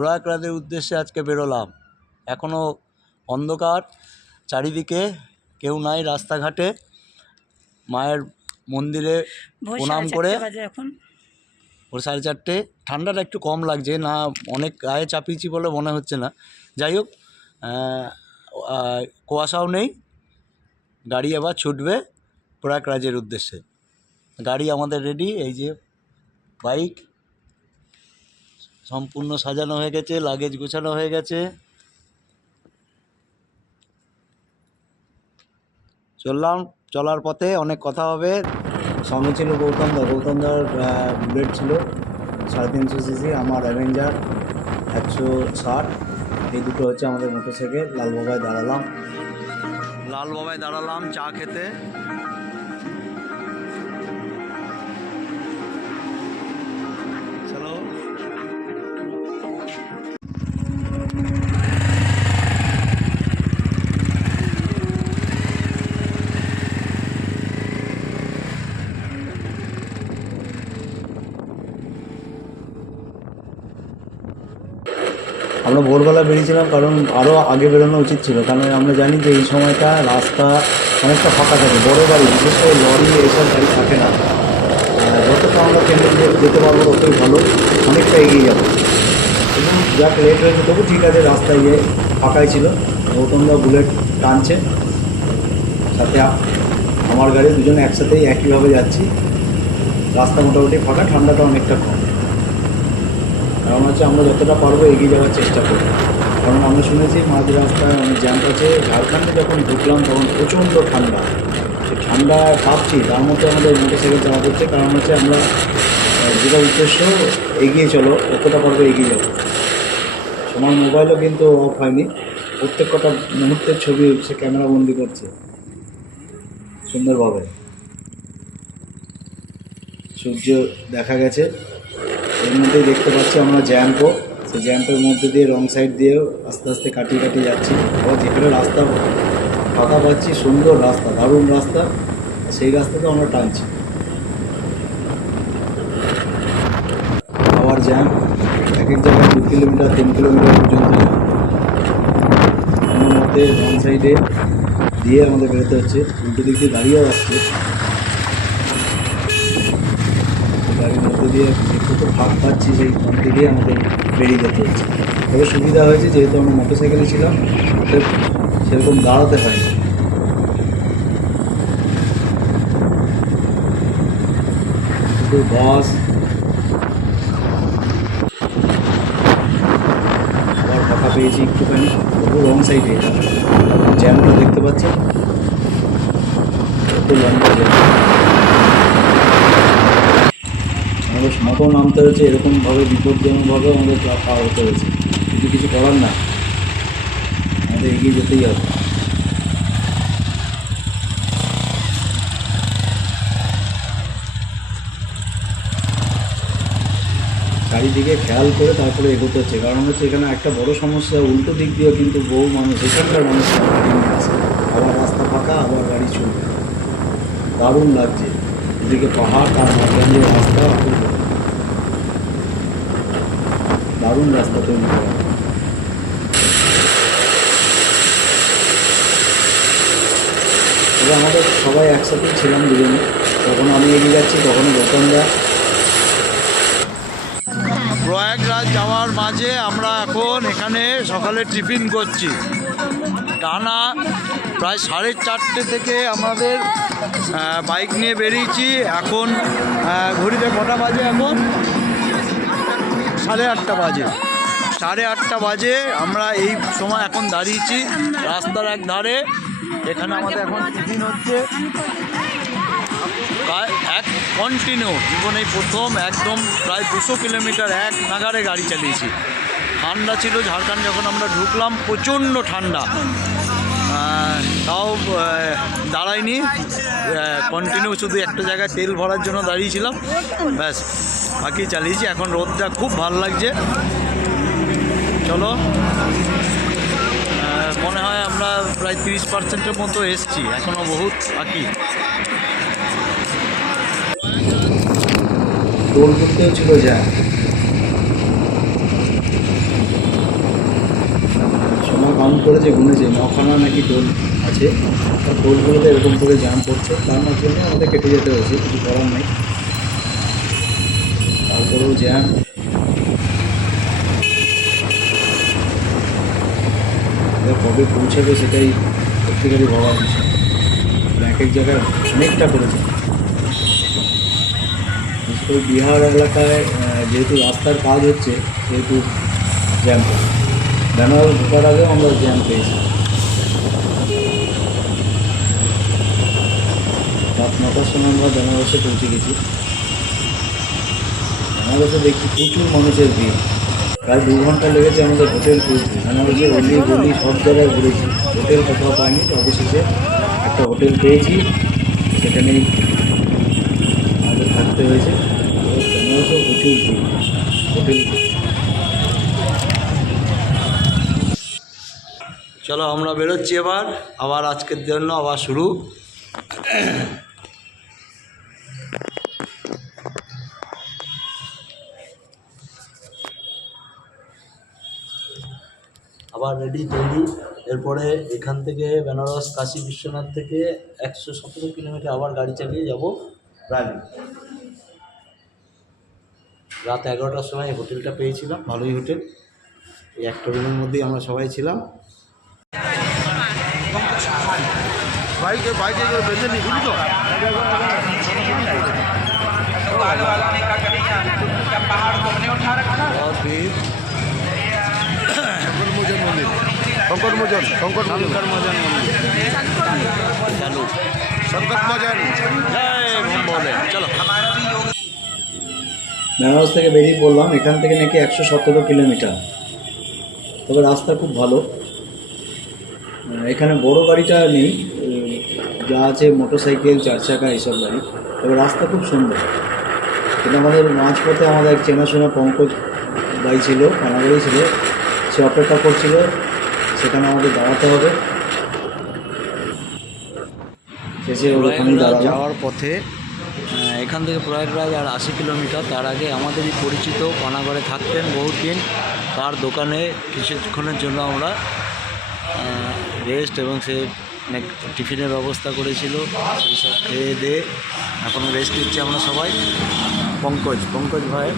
প্রয়াগরাজের উদ্দেশ্যে আজকে বেরোলাম। এখনও অন্ধকার, চারিদিকে কেউ নাই রাস্তাঘাটে। মায়ের মন্দিরে প্রণাম করে এখন ওর 4:30। ঠান্ডাটা একটু কম লাগছে, না অনেক গায়ে চাপিয়েছি বলে মনে হচ্ছে না। যাই হোক, কুয়াশাও নেই। গাড়ি আবার ছুটবে প্রয়াগরাজের উদ্দেশ্যে। গাড়ি আমাদের রেডি, এই যে বাইক সম্পূর্ণ সাজানো হয়ে গেছে, লাগেজ গোছানো হয়ে গেছে। চললাম, চলার পথে অনেক কথা হবে। সঙ্গে ছিল গৌতমদার বুলেট ছিল 350 সিসি, আমার অ্যাভেঞ্জার 160। এই দুটো হচ্ছে আমাদের মোটরসাইকেল। লালবাবায় দাঁড়ালাম চা খেতে। চলো, আমরা ভোরবেলা বেরিয়েছিলাম, কারণ আরও আগে বেরোনো উচিত ছিল। কারণ আমরা জানি যে এই সময়টা রাস্তা অনেকটা ফাঁকা থাকে, বড়ো গাড়ি বিশেষ করে লরি এইসব গাড়ি থাকে না। যতটা আমরা কেন্দ্রে যেতে পারবো ততই ভালো, অনেকটা এগিয়ে যাবো। এবং যাক লেট হয়েছে, তবু ঠিক আছে, রাস্তায় গিয়ে ফাঁকাই ছিল। গৌতমদা বুলেট টানছে, সাথে আমার গাড়ি, দুজনে একসাথেই একইভাবে যাচ্ছি। রাস্তা মোটামুটি ফাঁকা, ঠান্ডাটা অনেকটা কম। কারণ হচ্ছে আমরা যতটা পারবো এগিয়ে যাওয়ার চেষ্টা করব। কারণ আমরা শুনেছি মাঝ রাস্তায় অনেক জ্যাম আছে। ঝাড়খণ্ডে যখন ঢুকলাম তখন প্রচণ্ড ঠান্ডা, সে ঠান্ডা কাঁপছি, তার মধ্যে আমাদের মোটরসাইকেল চালাতে হচ্ছে। কারণ হচ্ছে আমরা যেটা উদ্দেশ্য, এগিয়ে চলো, যতটা পারবো এগিয়ে যাবো। সময় মোবাইলও কিন্তু অফ হয়নি, প্রত্যেক কটা মুহূর্তের ছবি সে ক্যামেরা বন্দি করছে সুন্দরভাবে। সূর্য দেখা গেছে, এর মধ্যেই দেখতে পাচ্ছি আমরা জ্যাম্পও। সেই জ্যাম্পের মধ্যে দিয়ে রং সাইড দিয়েও আস্তে আস্তে কাটিয়ে যাচ্ছি। আবার যেখানে রাস্তা ফাঁকা পাচ্ছি, সুন্দর রাস্তা, দারুণ রাস্তা, সেই রাস্তাতে আমরা টানছি। আবার জ্যাম্প, এক এক জায়গায় 2 কিলোমিটার 3 কিলোমিটার পর্যন্ত। এর মধ্যে রং সাইডে দিয়ে আমাদের বেরোতে হচ্ছে, উল্টো দিক দিয়ে দাঁড়িয়েও আসছে। গাড়ির মধ্যে দিয়ে যেটুকু ফাঁক পাচ্ছি সেই ফাঁক দিয়ে আমাদের বেরিয়ে যেতে হচ্ছে। তবে সুবিধা হয়েছে, যেহেতু আমরা মোটরসাইকেলে ছিলাম, সেরকম দাঁড়াতে হয়নি। শুধু বাস, আবার ফাঁকা পেয়েছি একটুখানি, তবু রং সাইডে। জ্যামটা দেখতে পাচ্ছেন, কত লম্বা জ্যাম। আমাদের সমাপও নামতে হয়েছে, এরকমভাবে বিপজ্জনকভাবে আমাদের পার হতে হয়েছে, কিন্তু কিছু করার না, আমাদের এগিয়ে যেতেই হবে। চারিদিকে খেয়াল করে তারপরে এগোতে হচ্ছে। কারণ হচ্ছে এখানে একটা বড় সমস্যা, উল্টো দিক দিয়েও কিন্তু বহু মানুষ, এখানকার মানুষ গাড়ি নিয়ে আসে। আবার রাস্তা ফাঁকা, আবার গাড়ি চলবে, দারুণ লাগছে। এদিকে পাহাড়, তার মাঝখান দিয়ে রাস্তা, দারুণ রাস্তা তৈরি করা। তবে আমাদের সবাই একসাথেই ছিলাম, দুজনে। তখন আমি এগিয়ে যাচ্ছি, তখন গৌতমদা। প্রয়াগরাজ যাওয়ার মাঝে আমরা এখন এখানে সকালে টিফিন করছি। টানা প্রায় 4:30 থেকে আমাদের বাইক নিয়ে বেরিয়েছি। এখন ঘড়িতে কটা বাজে? এখন 8:30 বাজে। 8:30 বাজে আমরা এই সময় এখন দাঁড়িয়েছি রাস্তার এক ধারে। এখানে আমাদের এখন টিফিন হচ্ছে, এক কন্টিনিউ। জীবনে প্রথম একদম প্রায় 200 কিলোমিটার এক নাগারে গাড়ি চালিয়েছি। ঠান্ডা ছিল ঝাড়খণ্ড, যখন আমরা ঢুকলাম প্রচণ্ড ঠান্ডা, তাও দাঁড়াইনি, কন্টিনিউ শুধু একটা জায়গায় তেল ভরার জন্য দাঁড়িয়েছিলাম, ব্যাস, বাকি চালিয়েছি। এখন রোদটা খুব ভালো লাগছে। চলো, মনে হয় আমরা প্রায় 30% মতো এসছি, এখনও বহুত বাকি। টোল করতেও ছিল জ্যাম। করেছে গুনেছে 9খানা নাকি টোল আছে। টোলগুলোতে এরকম করে জ্যাম পড়ছে, তার মাধ্যমে আমাদের কেটে যেতে হয়েছে, কিছু করার নেই। তারপরেও জ্যাম, কবে পৌঁছাবে সেটাই সত্যিকারই ভাবার বিষয়। এক এক জায়গায় অনেকটা করেছে। বিশেষ করে বিহার এলাকায় যেহেতু রাস্তার কাজ হচ্ছে সেহেতু জ্যাম পড়ে। বেনারস ঢোকার আগেও আমরা জ্যাম পেয়েছি। রাত 9টার সময় আমরা বেনারসে পৌঁছে গেছি। বেনারসে দেখছি প্রচুর মানুষের ভিড়, প্রায় 2 ঘন্টা লেগেছে আমাদের হোটেল খুঁজতে। বেনারসে অলি গলি সব জায়গায় ঘুরেছি, হোটেল কোথাও পাইনি। তো অবশেষে একটা হোটেল পেয়েছি, সেখানেই আমাদের থাকতে হয়েছে। বেনারসেও প্রচুর ভিড় হোটেল। চলো আমরা বেরোচ্ছি এবার, আবার আজকের জন্য আবার শুরু। আবার রেডি তৈরি। এরপরে এখান থেকে বেনারস কাশী বিশ্বনাথ থেকে 117 কিলোমিটার আবার গাড়ি চালিয়ে যাব রায়গঞ্জ। রাত 11টার সময় এই হোটেলটা পেয়েছিলাম, ভালোই হোটেল। এই একটা রুমের মধ্যেই আমরা সবাই ছিলাম। বেনারস থেকে বেরিয়ে পড়লাম, এখান থেকে নাকি 117 কিলোমিটার। তবে রাস্তা খুব ভালো। এখানে বড় গাড়িটা নেই, যা আছে মোটরসাইকেল, 4 চাকা এইসব গাড়ি। তবে রাস্তা খুব সুন্দর। কিন্তু আমাদের মাঝপথে আমাদের এক চেনাশোনা পঙ্কজ ভাই ছিল, পানাগাড়ি ছিল, সে অপেক্ষা করছিল, সেখানে আমাদের দাঁড়াতে হবে। শেষে ওখানে যাওয়ার পথে এখান থেকে প্রয়াগরাজ আর 80 কিলোমিটার। তার আগে আমাদেরই পরিচিত পানাগড়ে থাকতেন বহুত দিন, তার দোকানে কিছুক্ষণের জন্য আমরা রেস্ট এবং সে অনেক টিফিনের ব্যবস্থা করেছিল, সেই সব খেয়ে দিয়ে এখন রেস্ট নিচ্ছি আমরা সবাই। পঙ্কজ ভাইয়ের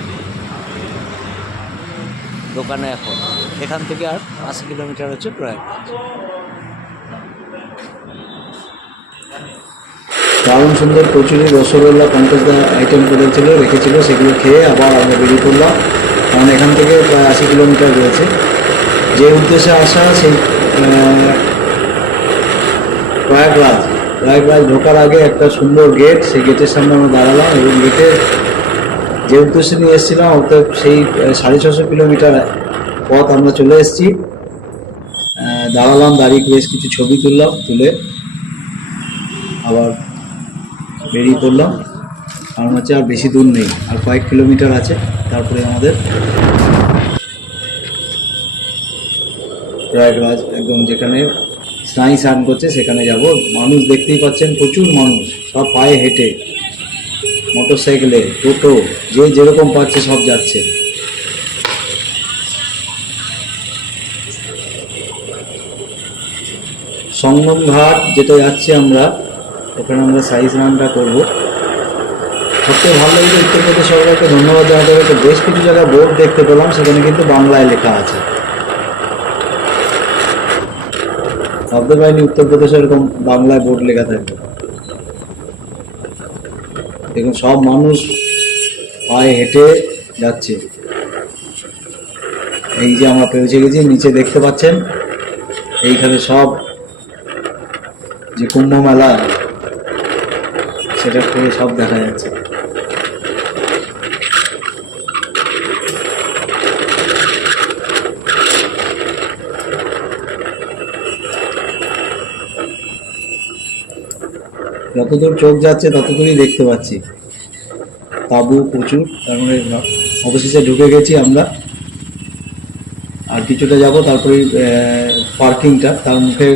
দোকানে এখন। এখান থেকে আর 80 কিলোমিটার হচ্ছে প্রয়াগরাজ। দারুণ সুন্দর কচুরি, রসগোল্লা পঙ্কজদা আইটেম করেছিল, রেখেছিল, সেগুলো খেয়ে আবার আমরা বেরিয়ে পড়লাম। কারণ এখান থেকে প্রায় 80 কিলোমিটার রয়েছে। যে উদ্দেশ্যে আসা সেই প্রয়াগরাজ ঢোকার আগে একটা সুন্দর গেট, সেই গেটের সামনে আমরা দাঁড়ালাম এবং গেটের যে উদ্দেশ্যে নিয়ে এসেছিলাম অর্থাৎ সেই 650 কিলোমিটার পথ আমরা চলে এসেছি। দাঁড়ালাম, দাঁড়িয়ে বেশ কিছু ছবি তুলে আবার বেরিয়ে পড়লাম। কারণ হচ্ছে আর বেশি দূর নেই, আর কয়েক কিলোমিটার আছে, তারপরে আমাদের প্রয়াগরাজ, একদম যেখানে স্নান করছে সেখানে যাব। মানুষ দেখতেই পাচ্ছেন, প্রচুর মানুষ, সব পায়ে হেঁটে, মোটরসাইকেলে, টোটো, যে যেরকম পাচ্ছে সব যাচ্ছে। সঙ্গম ঘাট যেটা যাচ্ছি আমরা, ওখানে আমরা সাই স্নানটা করবো। সবথেকে ভালো লাগছে উত্তরপ্রদেশ সরকারকে ধন্যবাদ জানাতে হবে। বেশ কিছু জায়গায় বোর্ড দেখতে পেলাম, সেখানে কিন্তু বাংলায় লেখা আছে। ভাবতে পারিনি উত্তরপ্রদেশে এরকম বাংলায় বোর্ড লেখা থাকবে। দেখুন সব মানুষ পায়ে হেঁটে যাচ্ছে। এই যে আমরা পৌঁছে গেছি, নিচে দেখতে পাচ্ছেন এইখানে সব যে কুম্ভ মেলা সেটা করে সব দেখা যাচ্ছে। যতদূর চোখ যাচ্ছে ততদূরই দেখতে পাচ্ছি তাঁবু প্রচুর। তার মানে অবশেষে ঢুকে গেছি আমরা। আর কিছুটা যাব, তারপরে পার্কিংটা, তার মুখে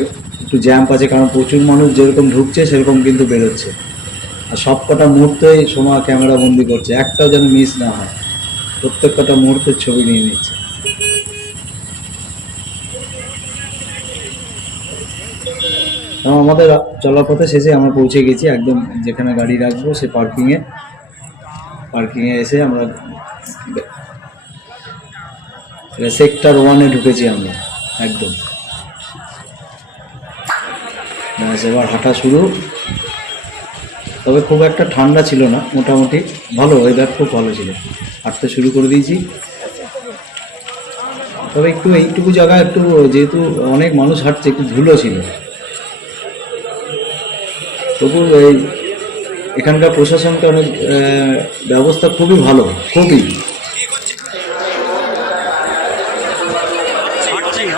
একটু জ্যাম্প আছে, কারণ প্রচুর মানুষ যেরকম ঢুকছে সেরকম কিন্তু বেরোচ্ছে। আর সব কটা মুহূর্তেই সোমা ক্যামেরা বন্দি করছে, একটাও যেন মিস না হয়, প্রত্যেক কটা মুহূর্তের ছবি নিয়ে নিচ্ছে। এবং আমাদের চলার পথে শেষে আমরা পৌঁছে গেছি একদম যেখানে গাড়ি রাখবো সে পার্কিংয়ে এসে আমরা সেক্টর 1-এ ঢুকেছি আমরা একদম। এবার হাঁটা শুরু। তবে খুব একটা ঠান্ডা ছিল না, মোটামুটি ভালো, ওয়েদার খুব ভালো ছিল। হাঁটতে শুরু করে দিয়েছি। তবে একটু এইটুকু জায়গা একটু যেহেতু অনেক মানুষ হাঁটছে একটু ধুলো ছিল, তবু এই এখানকার প্রশাসনটা অনেক ব্যবস্থা খুবই ভালো, খুবই।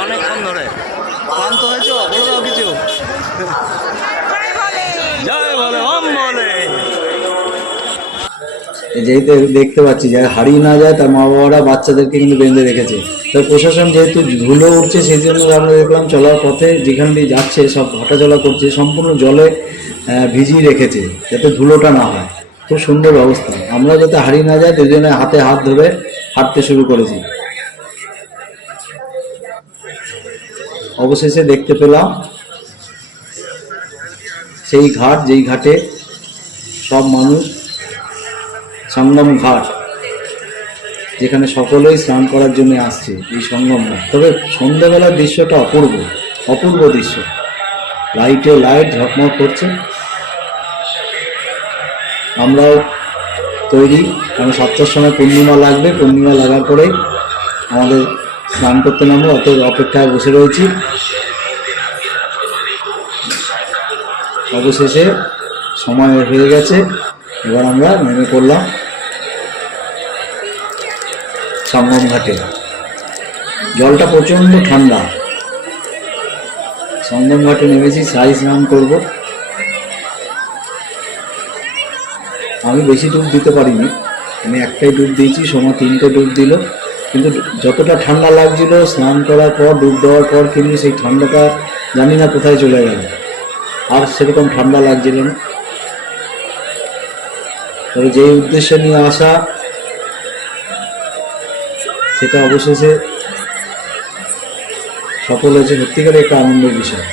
অনেকক্ষণ ধরে ক্লান্ত হয়েছ, বলে দাও কিছু। জয় বলে ওম বলে। যেহেতু দেখতে পাচ্ছি যারা হারিয়ে না যায় তার মা বাবারা বাচ্চাদেরকে কিন্তু বেঁধে রেখেছে। তাই প্রশাসন যেহেতু ধুলো উঠছে সেই জন্য আমরা দেখলাম চলার পথে যেখান দিয়ে যাচ্ছে সব হাঁটাচলা করছে সম্পূর্ণ জলে ভিজিয়ে রেখেছে যাতে ধুলোটা না হয়। খুব সুন্দর অবস্থা। আমরা যাতে হারিয়ে না যায় দুজনে হাতে হাত ধরে হাঁটতে শুরু করেছি। অবশেষে দেখতে পেলাম সেই ঘাট যেই ঘাটে সব মানুষ, সঙ্গম ঘাট, যেখানে সকলেই স্নান করার জন্য আসছে এই সঙ্গম ঘাট। তবে সন্ধ্যাবেলার দৃশ্যটা অপূর্ব, অপূর্ব দৃশ্য। লাইটে লাইট ঝকমক করছে। আমরাও তৈরি, কারণ 7টার সময় পূর্ণিমা লাগবে। পূর্ণিমা লাগার পরেই আমাদের স্নান করতে নামবো, অত অপেক্ষায় বসে রয়েছি। অবশেষে সময় হয়ে গেছে, এবার আমরা নেমে পড়লাম সঙ্গম ঘাটে। জলটা প্রচণ্ড ঠান্ডা। সঙ্গম ঘাটে নেমেছি, সাই স্নান করব। আমি বেশি ডুব দিতে পারিনি, আমি একটাই ডুব দিয়েছি, সোমা 3টে ডুব দিল। কিন্তু যতটা ঠান্ডা লাগছিল স্নান করার পর, ডুব দেওয়ার পর, কিন্তু সেই ঠান্ডাটা জানি না কোথায় চলে গেল, আর সেরকম ঠান্ডা লাগছিল না। তবে যেই উদ্দেশ্য নিয়ে আসা সেটা অবশেষে সফল হয়েছে। সত্যিকারের একটা আনন্দের বিষয়।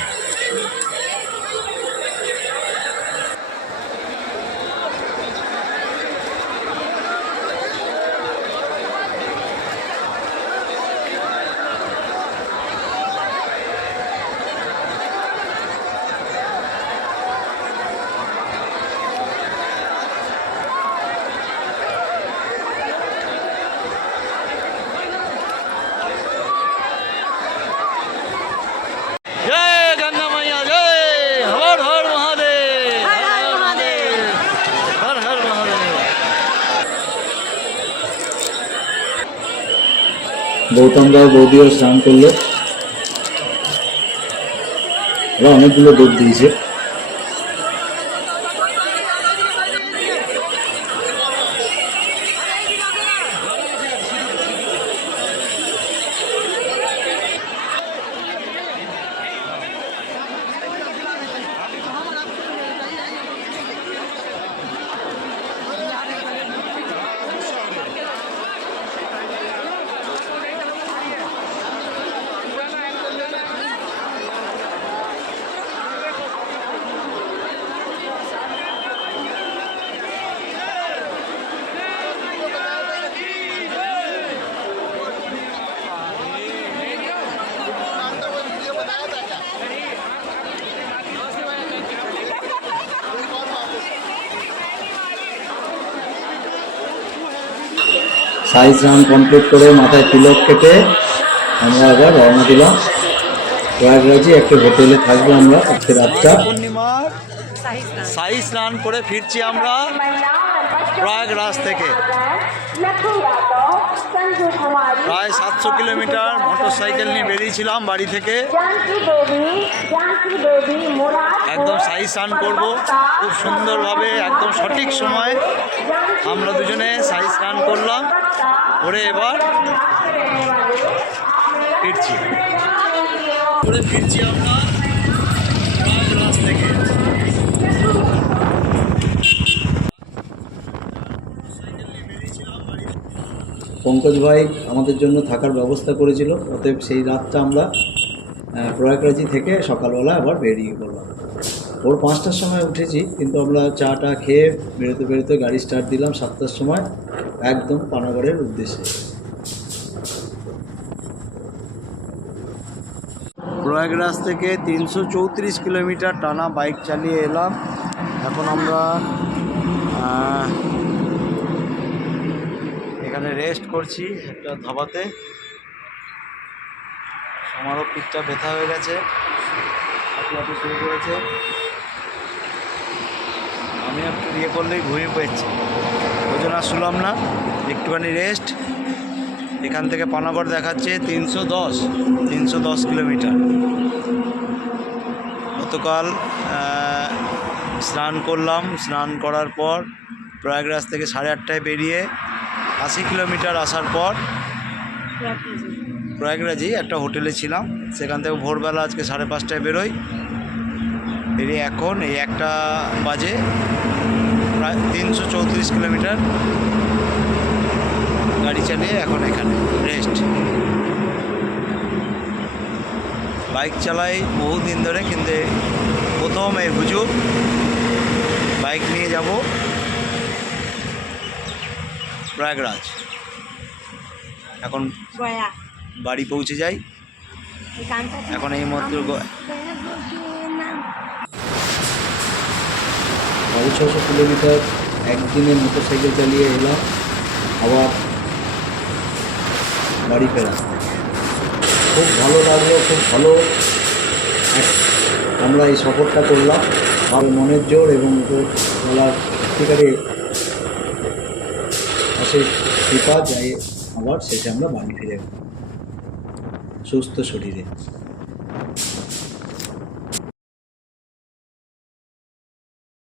গৌতম রায় বৌদিও স্নান করলো, ওরা অনেকগুলো ডুব দিয়েছে। সাই স্নান কমপ্লিট করে মাথায় তিলক কেটে আমরা আবার রওনা দিলাম প্রয়াগরাজে। একটা হোটেলে থাকবো আমরা আজকে রাতটা। পূর্ণিমার সাই স্নান করে ফিরছি আমরা প্রয়াগরাজ থেকে। প্রায় 700 কিলোমিটার মোটর সাইকেল নিয়ে বেরিয়েছিলাম বাড়ি থেকে। একদম সাই স্নান করবো খুব সুন্দরভাবে, একদম সঠিক সময় আমরা দুজনে সাই স্নান করলাম, করে এবার ফিরছি আমরা প্রয়াগরাজ থেকে। পঙ্কজ ভাই আমাদের জন্য থাকার ব্যবস্থা করেছিল, অতএব সেই রাতটা আমরা প্রয়াগরাজি থেকে সকালবেলা আবার বেরিয়ে পড়লাম। ভোর 5টার সময় উঠেছি, কিন্তু আমরা চাটা খেয়ে বেরোতে বেরোতে গাড়ি স্টার্ট দিলাম 7টার সময়, একদম পানাগড়ের উদ্দেশ্যে। প্রয়াগরাজ থেকে 334 কিলোমিটার টানা বাইক চালিয়ে এলাম। এখন আমরা এখানে রেস্ট করছি একটা ধাবাতে। আমারও পিঠটা ব্যথা হয়ে গেছে, হাঁটু শুরু করেছে। আমি একটু ইয়ে করলেই ঘুমিয়ে পড়েছি, ওই জন্য আর শুলাম না, একটুখানি রেস্ট। এখান থেকে পানাগড় দেখাচ্ছে 310 কিলোমিটার। গতকাল স্নান করলাম, স্নান করার পর প্রয়াগরাজ থেকে 8:30টায় বেরিয়ে 80 কিলোমিটার আসার পর প্রয়াগরাজে একটা হোটেলে ছিলাম। সেখান থেকে ভোরবেলা আজকে 5:30টায় বেরোই, বেরিয়ে এখন এই 1টা বাজে, প্রায় 334 কিলোমিটার গাড়ি চালিয়ে এখন এখানে রেস্ট। বাইক চালাই বহুদিন ধরে, কিন্তু প্রথম এই হুজুর বাইক নিয়ে যাব প্রয়াগরাজ। এখন বাড়ি পৌঁছে যাই। এখন এই মাত্র 650 কিলোমিটার একদিনে মোটরসাইকেল চালিয়ে এলাম, আবার বাড়ি ফেরা। খুব ভালো লাগলো, খুব ভালো আমরা এই সফরটা করলাম। আর মনের জোর এবং বলার সত্যিকারে অশেষ কৃপা, যাই আবার শেষে আমরা বাড়ি ফিরে সুস্থ শরীরে।